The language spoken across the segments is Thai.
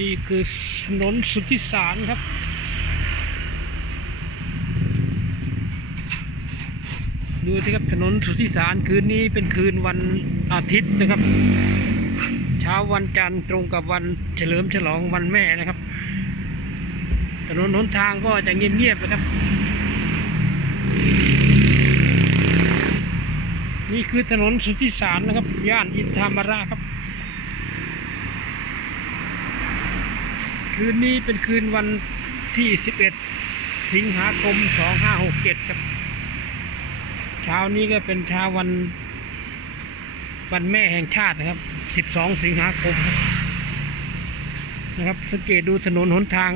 นี่คือถนนสุทธิสารครับ ดูสิครับถนนสุทธิสารคืนนี้เป็นคืนวันอาทิตย์นะครับ เช้าวันจันทร์ตรงกับวันเฉลิมฉลองวันแม่นะครับ ถนนหนทางก็จะเงียบๆนะครับ นี่คือถนนสุทธิสารนะครับ ย่านอินทามระครับ คืนนี้เป็นคืนวันที่ 11 สิงหาคม 2567 ครับ เช้านี้ก็เป็นเช้าวัน วันแม่แห่งชาตินะครับ 12 สิงหาคมนะครับ สังเกตดูถนนหนทาง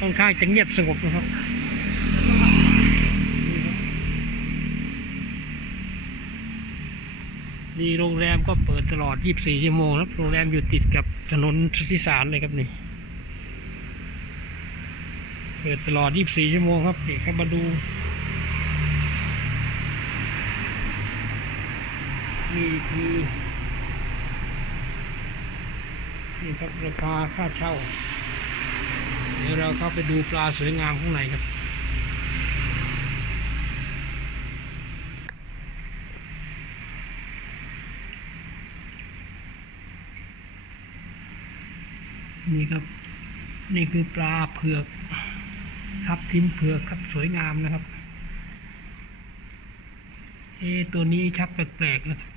ค่อนข้างจะเงียบสงบนะครับนี่โรงแรมก็เปิดตลอด 24 ชั่วโมงครับ โรงแรมอยู่ติดกับถนนสุทธิสารเลยครับนี่ ปิดตลอด 24 ชั่วโมงครับนี่ครับมาดูนี่คือนี่ครับราคาค่าเช่า เดี๋ยวเราเข้าไปดูปลาสวยงามข้างในครับนี่ครับ นี่คือปลาเผือก ทับทิมเผือกครับสวยงามนะครับ เอตัวนี้ชักแปลกๆนะครับ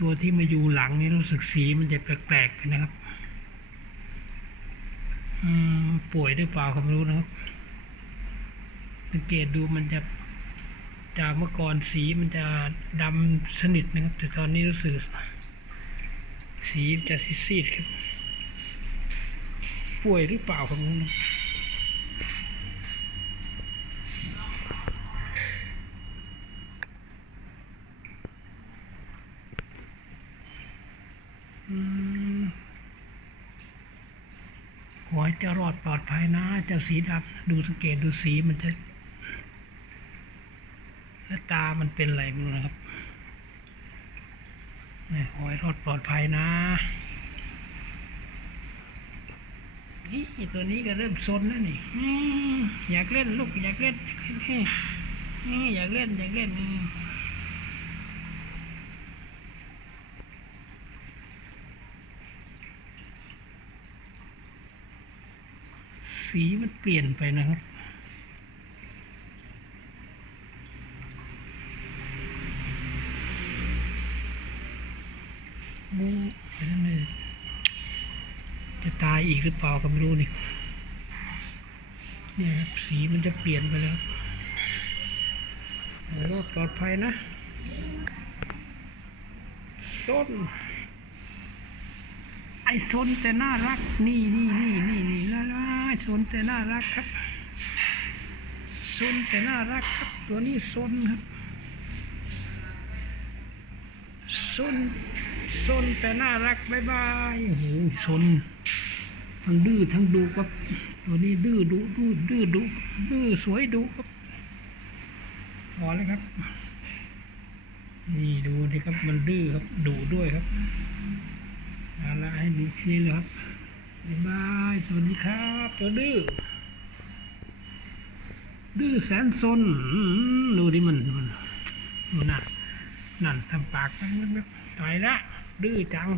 ตัวที่มาอยู่หลังนี่รู้สึกสีมันจะแปลกๆไปนะครับอืมป่วยหรือเปล่าก็ไม่รู้นะครับ สังเกตดูมันจะจากเมื่อก่อนสีมันจะดำสนิทนะครับ แต่ตอนนี้รู้สึก สีจะซีดๆครับ ป่วยหรือเปล่าครับน้งอืม ขอให้เจ้ารอดปลอดภัยนะ เจ้าสีดำดูสังเกตดูสีมันจะแล้วตามันเป็นอะไรไม่รู้นะครับนี่ยขอให้รอดปลอดภัยนะ นี่ตัวนี้ก็เริ่มซนแล้วนี่อยากเล่นลูกอยากเล่นอยากเล่นอยากเล่น สีมันเปลี่ยนไปนะครับ บูนั่นเลยจะตายอีกหรือเปล่าก็ไม่รู้นี่ เนี่ยครับสีมันจะเปลี่ยนไปแล้วรอดปลอดภัยนะส้นไอ้ซนแต่น่ารัก นี่นี่นี่นี่นี่และละ ซนแต่น่ารักครับซนแต่น่ารักครับ ตัวนี้ซนครับซนซนแต่น่ารักบายบายโอ้โหซนทั้งดื้อทั้งดุครับ ตัวนี้ดื้อดุดื้อดื้อดุดื้อสวยดุครับพอแล้วครับ นี่ดูดิครับมันดื้อครับดุด้วยครับอาละให้ดูแค่นี้เลยครับ บ๊ายบาย สวัสดีครับตัวดื้อ ดื้อแสนซนดูดิมันมันดูนั่นนั่นทำปากมันมันต่อยละ ดื้อจัง